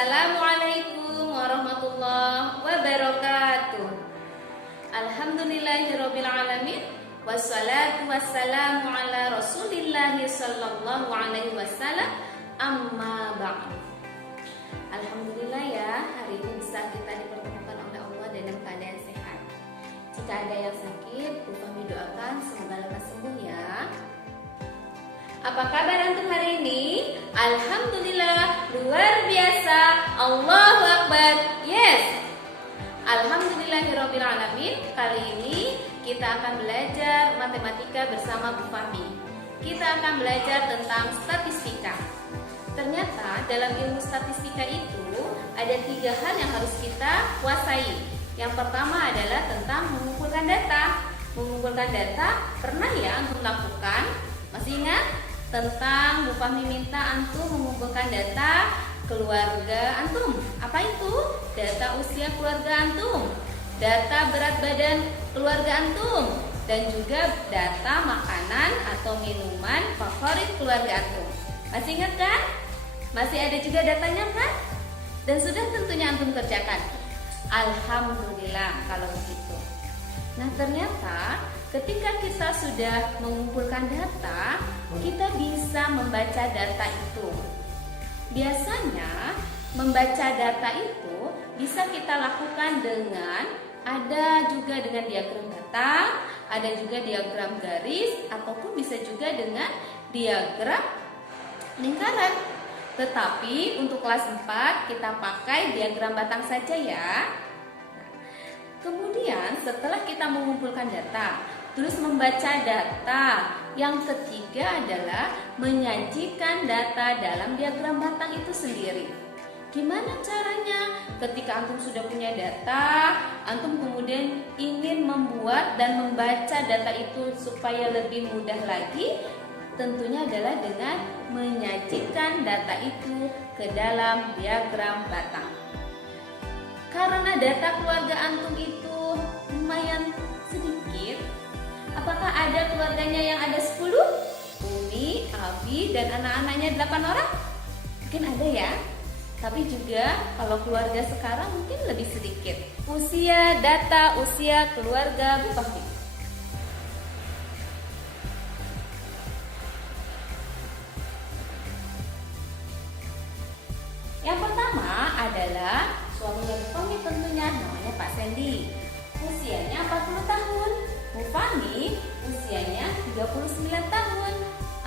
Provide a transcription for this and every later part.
Assalamualaikum warahmatullahi wabarakatuh. Alhamdulillahirabbil alamin. Wassalatu wassalamu ala Rasulillahi sallallahu alaihi wasallam. Amma ba'du. Alhamdulillah ya, hari ini bisa kita dipertemukan oleh Allah dalam keadaan sehat. Jika ada yang sakit, kami doakan semoga lekas sembuh ya. Apa kabar antum hari ini? Alhamdulillah, luar biasa. Allahu Akbar. Yes. Alhamdulillahirabbil alamin. Kali ini kita akan belajar matematika bersama Bu Fahmi. Kita akan belajar tentang statistika. Ternyata dalam ilmu statistika itu ada 3 hal yang harus kita kuasai. Yang pertama adalah tentang mengumpulkan data. Mengumpulkan data pernah ya antum lakukan? Masih ingat? Tentang Bu Fahmi minta antum mengumpulkan data keluarga antum. Apa itu? Data usia keluarga antum, data berat badan keluarga antum, dan juga data makanan atau minuman favorit keluarga antum. Masih ingat kan? Masih ada juga datanya kan? Dan sudah tentunya antum kerjakan. Alhamdulillah kalau begitu. Nah, ternyata ketika kita sudah mengumpulkan data, kita bisa membaca data itu. Biasanya membaca data itu bisa kita lakukan dengan diagram data, ada juga diagram garis, ataupun bisa juga dengan diagram lingkaran. Tetapi untuk kelas 4 kita pakai diagram batang saja ya. Kemudian setelah kita mengumpulkan data, terus membaca data, yang ketiga adalah menyajikan data dalam diagram batang itu sendiri. Gimana caranya? Ketika antum sudah punya data, antum kemudian ingin membuat dan membaca data itu supaya lebih mudah lagi, tentunya adalah dengan menyajikan data itu ke dalam diagram batang. Karena data keluarga antum itu lumayan sedikit, apakah ada keluarganya yang ada 10? Umi, Abi, dan anak-anaknya 8 orang? Mungkin ada ya. Tapi juga kalau keluarga sekarang mungkin lebih sedikit. Data usia keluarga Bu Fahmi. Yang pertama adalah suaminya Bu Fahmi tentunya, namanya Pak Sendi. Usianya 40 tahun. Bu Fahmi usianya 39 tahun.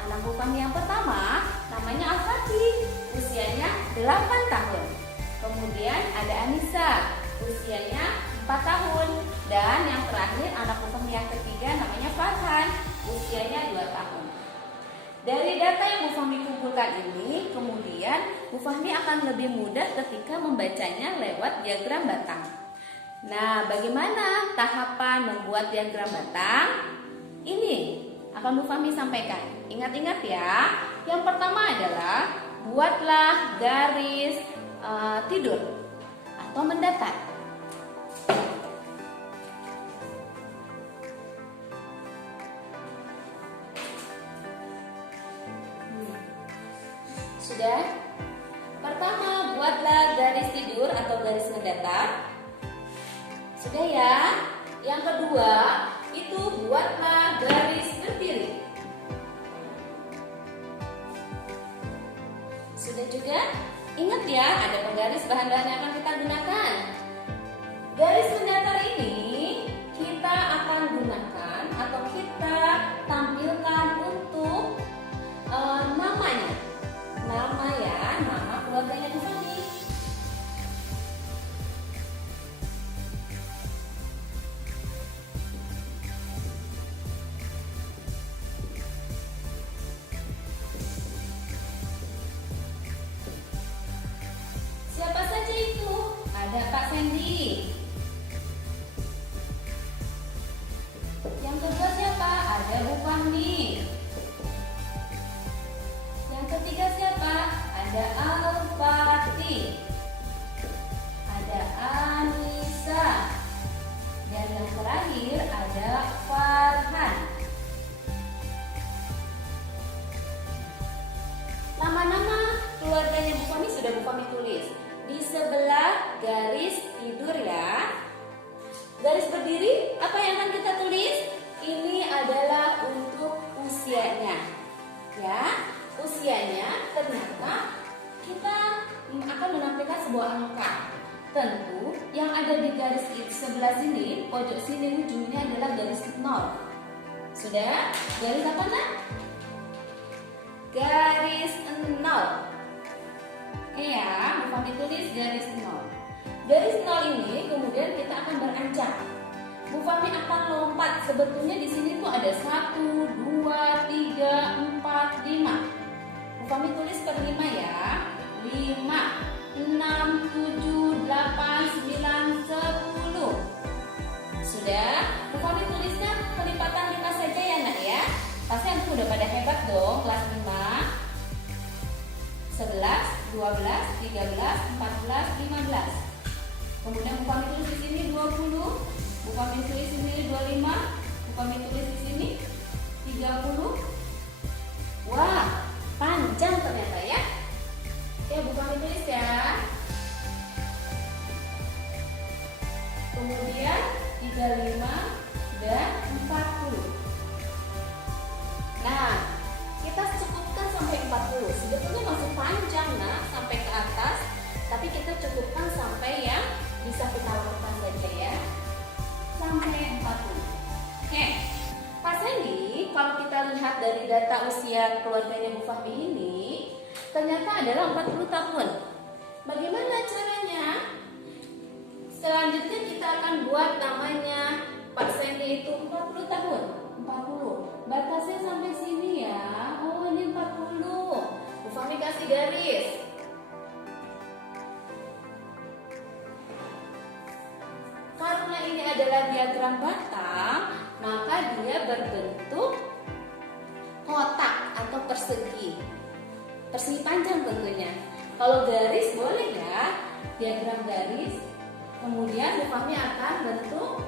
Anak Bu Fahmi yang pertama namanya Al-Fatih, usianya 8 tahun. Kemudian ada Anissa, usianya 4 tahun. Dan yang terakhir anak Bu Fahmi yang ketiga namanya Farhan, usianya 2 tahun. Dari data yang Bu Fahmi kumpulkan ini, kemudian Bu Fahmi akan lebih mudah ketika membacanya lewat diagram batang. Nah, bagaimana tahapan membuat diagram batang? Ini akan Bu Fahmi sampaikan. Ingat-ingat ya. Yang pertama adalah buatlah garis tidur atau mendatar. Sudah? Pertama, buatlah garis tidur atau garis mendatar. Sudah ya? Yang kedua, itu buatlah garis berdiri. Sudah juga? Ingat ya, ada penggaris bahan-bahan yang akan kita gunakan. Garis mendatar ini kita akan gunakan atau kita tampilkan untuk namanya. Nama ya, nama keluarganya Bu Fahmi. Siapa saja itu? Ada Pak Sendi, sebelah sini, pojok sini ujungnya adalah garis 0. Sudah? Garis apa nak? Garis 0. Ya, Bu Fahmi tulis garis 0. Garis 0 ini kemudian kita akan beranjak. Bu Fahmi akan lompat. Sebetulnya di sini tuh ada 1, 2, 3, 4, 5. Bu Fahmi tulis per 5 ya. 5, 6, 7, 8, 9, 10. Sudah? Bu Fahmi tulisnya kelipatan 5 saja ya nak ya. Pasti antum udah pada hebat dong kelas 5. 11, 12, 13, 14, 15. Kemudian Bu Fahmi tulis di sini 20. Bu Fahmi tulis di sini 25. Bu Fahmi tulis di sini 30. Wah, panjang ternyata ya. Oke, Bu Fahmi tulis ya. Kemudian 35 dan 40. Nah, kita cukupkan sampai 40. Sebetulnya masih panjang nah sampai ke atas, tapi kita cukupkan sampai yang bisa kita lakukan saja ya. Sampai 40. Oke. Pak Sandy, kalau kita lihat dari data usia keluarganya Bu Fahmi ini, ternyata adalah 40 tahun. Bagaimana caranya? Selanjutnya kita akan buat namanya Pak Sandy itu 40 tahun. 40. Batasnya sampai sini ya. Oh, ini 40. Bu Fahmi kasih garis. Karena ini adalah diagram batang, maka dia berbentuk kotak atau persegi. Persegi panjang tentunya. Kalau garis boleh ya, diagram garis. Kemudian Bu Fahmi akan bentuk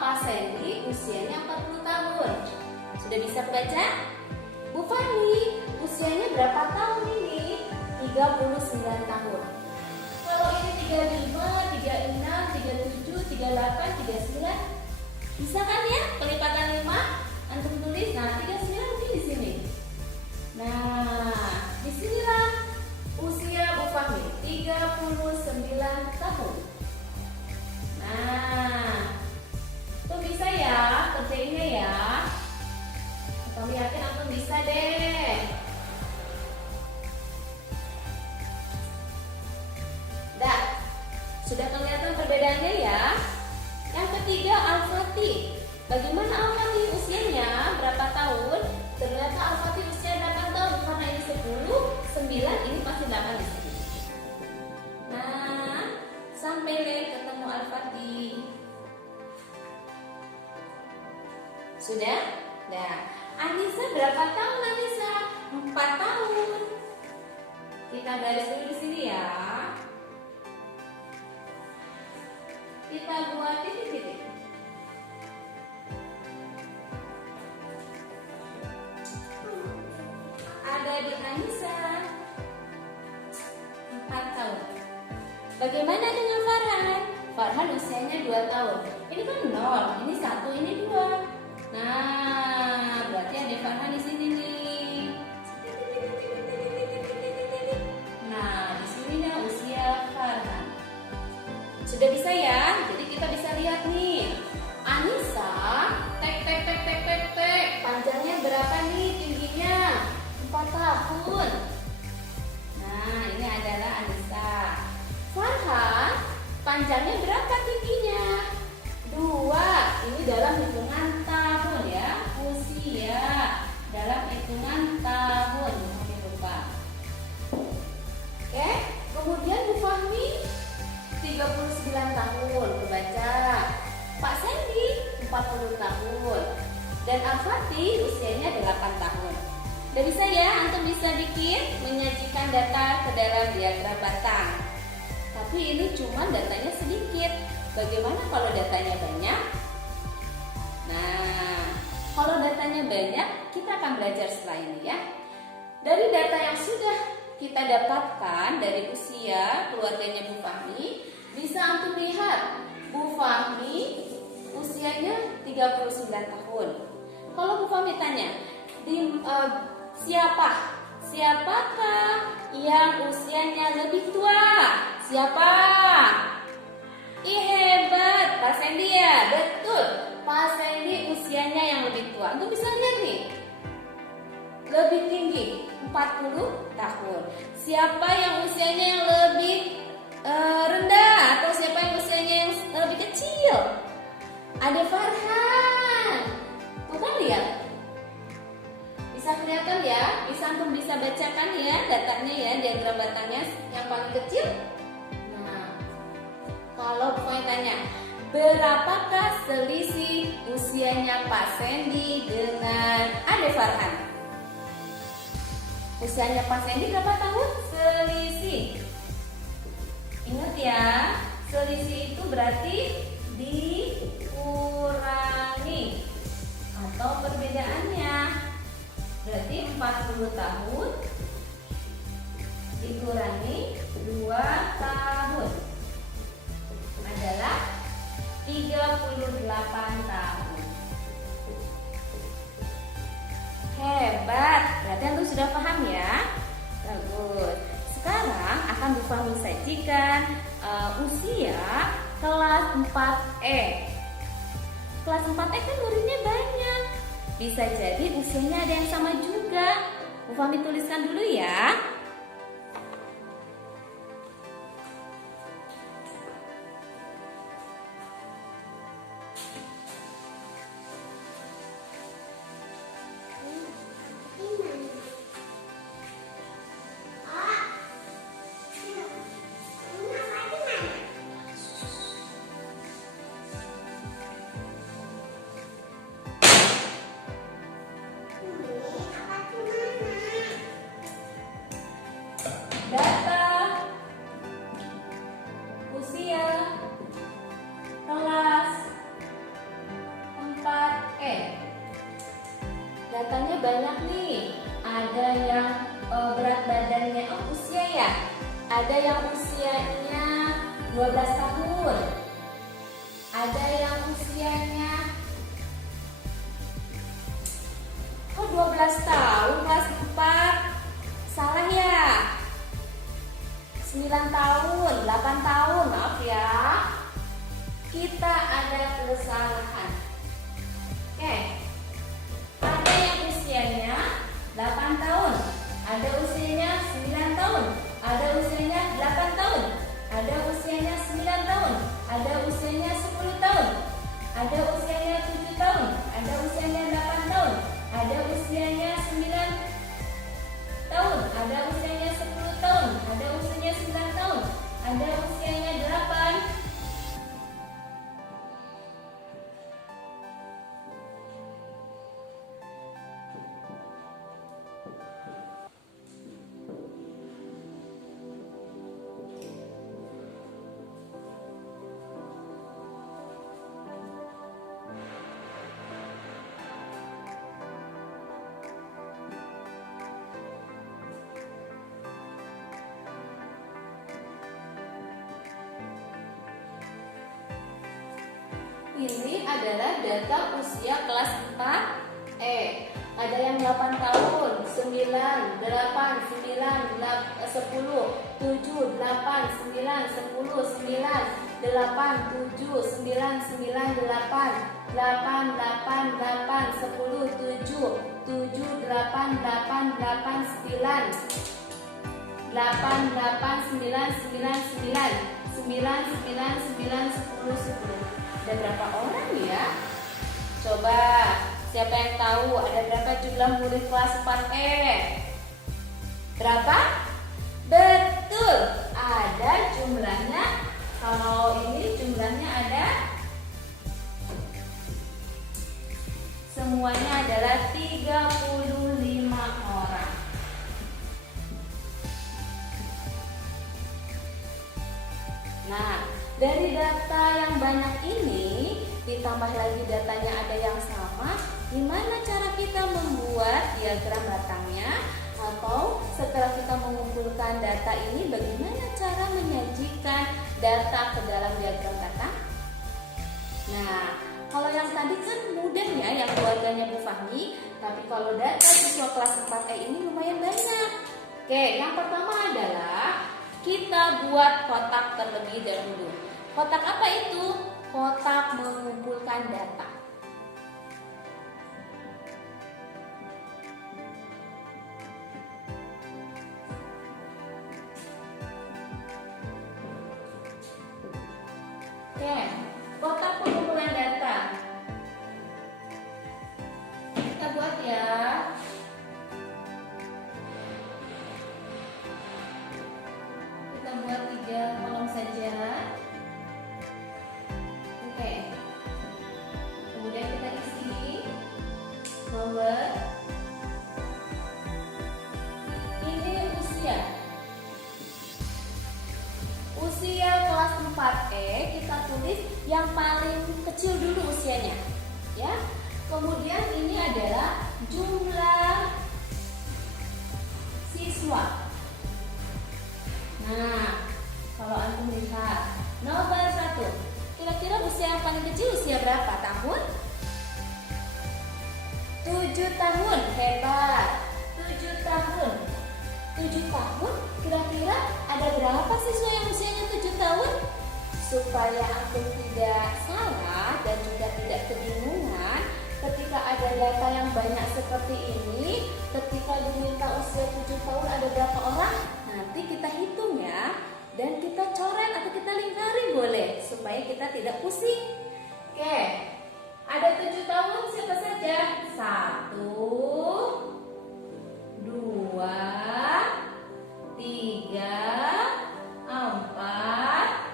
Pak Sandy usianya 40 tahun. Sudah bisa baca? Bu Fahmi, usianya berapa tahun ini? 39 tahun. Kalau ini 35, 36, 37, 38, 39, bisa kan ya? Pelipatan 5 antum tulis. Nah, 39 mungkin di sini. Nah, disinilah usia Bu Fahmi, 39 tahun. Nah, tuh bisa ya, kerjainnya ya. Kami yakin antum bisa deh. Dah, sudah kelihatan perbedaannya ya. Yang ketiga, Al-Fatih. Bagaimana Al-Fatih usianya? Berapa tahun? Ternyata Al-Fatih usia 8 tahun. Karena ini 10, 9, ini pasti 8 di sini. Nah, sampai deh ketemu Al-Fatih. Sudah? Nah, Anissa berapa tahun Anissa? 4 tahun. Kita garis dulu di sini ya. Kita buat titik-titik. Ada di Anissa 4 tahun. Bagaimana dengan Farhan? Farhan usianya 2 tahun. Ini kan 0, ini 1, ini 2. Nah, berarti ada Farhan di sini nih. Nah, di sininya usia Farhan. Sudah bisa ya? Jadi kita bisa lihat nih. Anissa, panjangnya berapa nih tingginya? 4 tahun. Nah, ini adalah Anissa. Farhan, panjangnya berapa tingginya? 2. Ini dalam hitungan tahun ya. Usia dalam hitungan tahun. Jangan lupa. Oke, kemudian Bu Fahmi 39 tahun. Kebaca. Pak Sandy 40 tahun. Dan Al-Fatih usianya 8 tahun. Udah bisa ya? Antum bisa bikin menyajikan data ke dalam diagram batang. Tapi ini cuma datanya sedikit. Bagaimana kalau datanya banyak? Nah, kalau datanya banyak, kita akan belajar setelah ini ya. Dari data yang sudah kita dapatkan dari usia keluarganya Bu Fahmi, bisa antum lihat Bu Fahmi usianya 39 tahun. Kalau Bu Fahmi tanya, Siapakah yang usianya lebih tua? Siapa? Ih, hebat, Pak Sandy ya, betul. Pak Sandy usianya yang lebih tua. Untuk bisa lihat nih, lebih tinggi, 40 tahun. Siapa yang usianya yang lebih rendah atau siapa yang usianya yang lebih kecil? Ade Farhan. Tuh kan lihat. Bisa kelihatan ya? Bisa bacakan ya datanya ya, diagram datanya yang paling kecil. Nah, kalau pokoknya tanya, berapakah selisih usianya Pak Sandy dengan Ade Farhan? Usianya Pak Sandy berapa tahun? Selisih. Ingat ya, selisih itu berarti dikurangi atau perbedaannya. Berarti 40 tahun dikurangi 2 tahun adalah 38 tahun. Hebat, berarti Anda sudah paham ya? Bagus. Sekarang akan Bu Fahmi sajikan usia kelas 4E. Kelas 4E kan muridnya banyak. Bisa jadi usianya ada yang sama juga. Bu Fahmi tuliskan dulu ya. Data usia kelas 4E. Datanya banyak nih. Ada yang berat badannya usia ya. Ada yang usianya 12 tahun. Ada yang usianya 12 tahun kelas 4. Salah ya. 9 tahun, 8 tahun, maaf ya. Kita ada kesalahan. Oke. Ada yang usianya 8 tahun, ada usianya 9 tahun, ada usianya 8 tahun, ada usianya 9 tahun, ada usianya 10 tahun, ada usianya 7 tahun, ada usianya 8 tahun, ada usianya 9 tahun, ada usianya 10 tahun, ada usianya 9 tahun, ada usianya 8. Ini adalah data usia kelas 4E. Ada yang 8 tahun, 9, 8, 9, 10, 7, 8, 9, 10, 9, 8, 7, 9, 8, 8, 10, 7, 7, 8, 8, 8, 9, 8, 8, 9, 9, 9, 9, 9, 9, 10, 10. Ada berapa orang ya? Coba, siapa yang tahu ada berapa jumlah murid kelas 4E? Berapa? Betul, ada jumlahnya. Kalau ini jumlahnya ada, semuanya adalah 35 orang. Nah, dari data yang banyak ini, ditambah lagi datanya ada yang sama, gimana cara kita membuat diagram batangnya? Atau setelah kita mengumpulkan data ini, bagaimana cara menyajikan data ke dalam diagram batang? Nah, Kalau yang tadi kan mudah ya, yang keluarganya Bu Fahmi. Tapi kalau data siswa kelas 4E ini lumayan banyak. Oke, yang pertama adalah kita buat kotak terlebih dahulu. Kotak apa itu? Kotak mengumpulkan data. Oke, kotak pengumpulan data. Kita buat ya. Kita buat 3 kolom saja. Oke. Kemudian kita isi nomor. Ini usia. Usia kelas 4E kita tulis yang paling kecil dulu usianya, ya. Kemudian ini adalah jumlah siswa. Nah, kalau antum lihat nomor 1, kira-kira usia yang paling kecil usia berapa tahun? 7 tahun, hebat. 7 tahun. 7 tahun, kira-kira ada berapa siswa yang usianya 7 tahun? Supaya antum tidak salah dan juga tidak kebingungan ketika ada data yang banyak seperti ini, ketika diminta usia 7 tahun ada berapa orang, nanti kita hitung ya, dan kita coret atau kita lingkari boleh, supaya kita tidak pusing. Oke, ada 7 tahun siapa saja? 1, 2, 3, 4.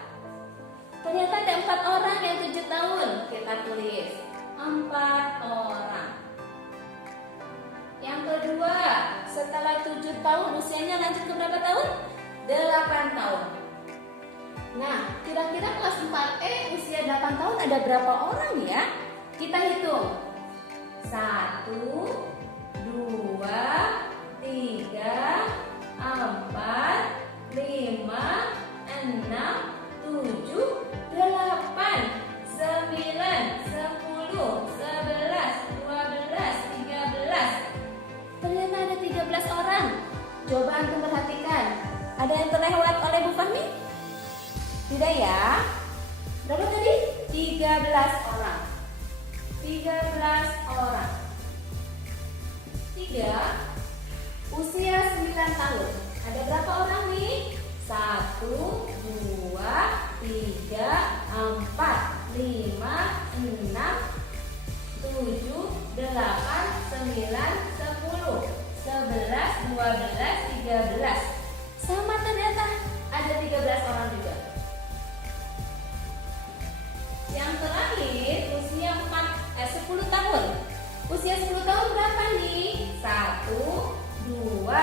Ternyata ada 4 orang yang 7 tahun. Kita tulis 4 orang. Yang kedua, setelah 7 tahun usianya lanjut ke berapa tahun? 8 tahun. Nah, kira-kira kelas 4E usia 8 tahun ada berapa orang ya? Kita hitung. 1, 2, 3, 4, 5, 6, 7, 8, 9, 10, 11, 12, 13. Ternyata ada 13 orang. Coba antum perhatikan. Ada yang terlewat oleh Bu Fahmi? Tidak ya? Berapa tadi? 13 orang. 13 orang. 3. Usia 9 tahun. Ada berapa orang nih? 1, 2, 3, 4, 5, 6, 7, 8, 9, 10, 11, 12, 13. Sama ternyata ada 13 orang juga. Yang terakhir usia 10 tahun. Usia 10 tahun berapa nih? 1, 2,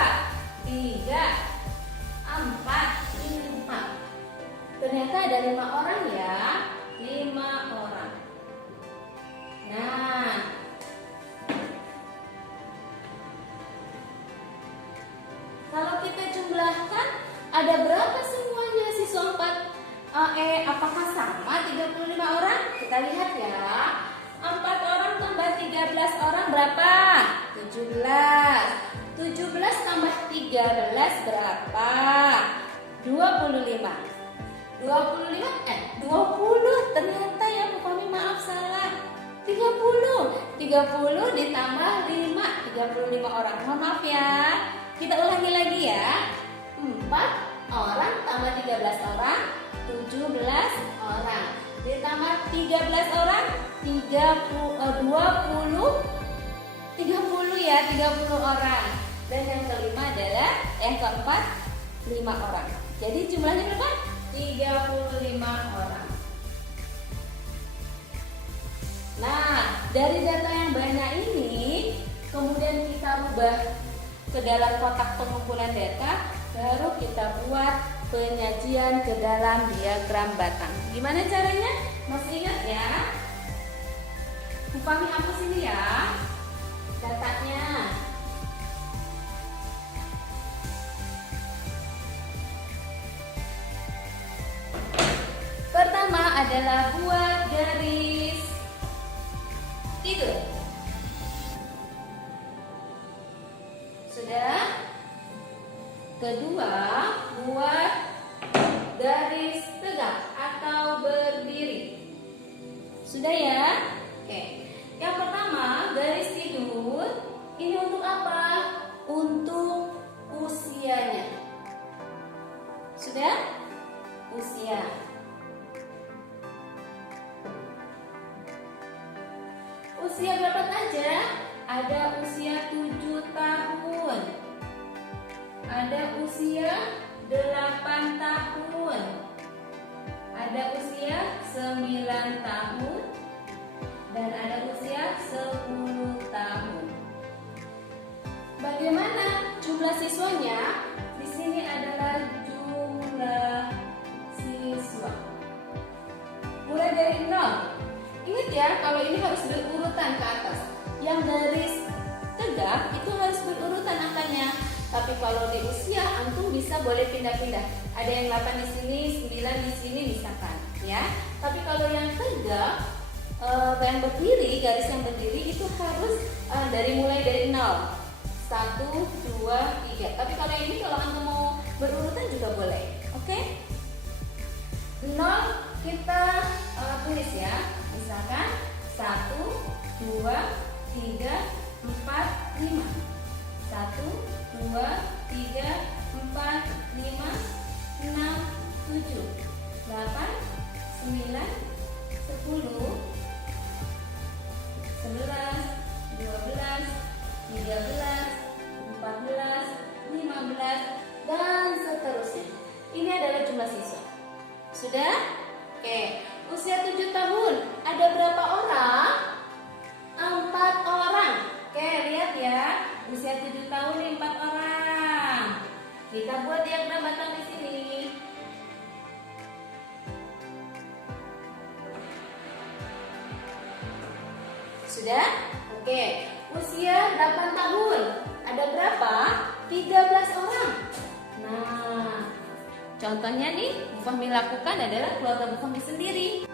3, 4, 5. Ternyata ada 5 orang ya. 5 orang. Nah, kalau kita jumlahkan ada berapa semuanya siswa 4E? Apakah sama 35 orang? Kita lihat ya. 4 orang tambah 13 orang berapa? 17. 17 tambah 13 berapa? 25. 20. Ternyata ya Bu Fahmi, maaf salah. 30 ditambah 5, 35 orang. Mohon maaf ya. Kita ulangi lagi ya. 4 orang tambah 13 orang, 17 orang. Ditambah 13 orang, 30 ya, 30 orang. Dan yang kelima adalah yang keempat 5 orang. Jadi jumlahnya berapa? 35 orang. Nah, dari data yang banyak ini kemudian kita ubah ke dalam kotak pengumpulan data, baru kita buat penyajian ke dalam diagram batang. Gimana caranya? Masih ingat ya? Bu Fahmi hapus ini ya datanya. Pertama adalah buat garis tidur. Sudah? Kedua, buat garis tegak atau berdiri. Sudah ya? Oke. Yang pertama, garis tidur. Ini untuk apa? Untuk usianya. Sudah? Usia. Usia berapa saja? Ada usia 7 tahun. Ada usia 8 tahun. Ada usia 9 tahun. Dan ada usia 10 tahun. Bagaimana jumlah siswanya? Di sini adalah jumlah siswa. Mulai dari 0. Ingat ya, kalau ini harus berurutan ke atas. Yang garis tegak itu harus berurutan angkanya. Tapi kalau di usia, antum bisa boleh pindah-pindah. Ada yang 8 di sini, 9 di sini misalkan, ya. Tapi kalau yang tegak, yang berdiri, garis yang berdiri itu harus mulai dari 0. 1, 2, 3. Tapi kalau yang ini kalau antum mau berurutan juga boleh. Oke? 0 kita tulis ya. Misalkan 1, 2, 3, 4, 5. 1, 2, 3, 4, 5, 6, 7, 8, 9, 10, 11, 12, 13, 14, 15, dan seterusnya. Ini adalah jumlah siswa. Sudah? Oke. Usia 7 tahun. Ada berapa orang? 4 orang. Oke, lihat ya. Usia 7 tahun nih 4 orang. Kita buat diagram batang di sini. Sudah? Oke. Usia 8 tahun. Ada berapa? 13 orang. Nah, contohnya nih, Bu Fahmi lakukan adalah keluarga Bu Fahmi sendiri.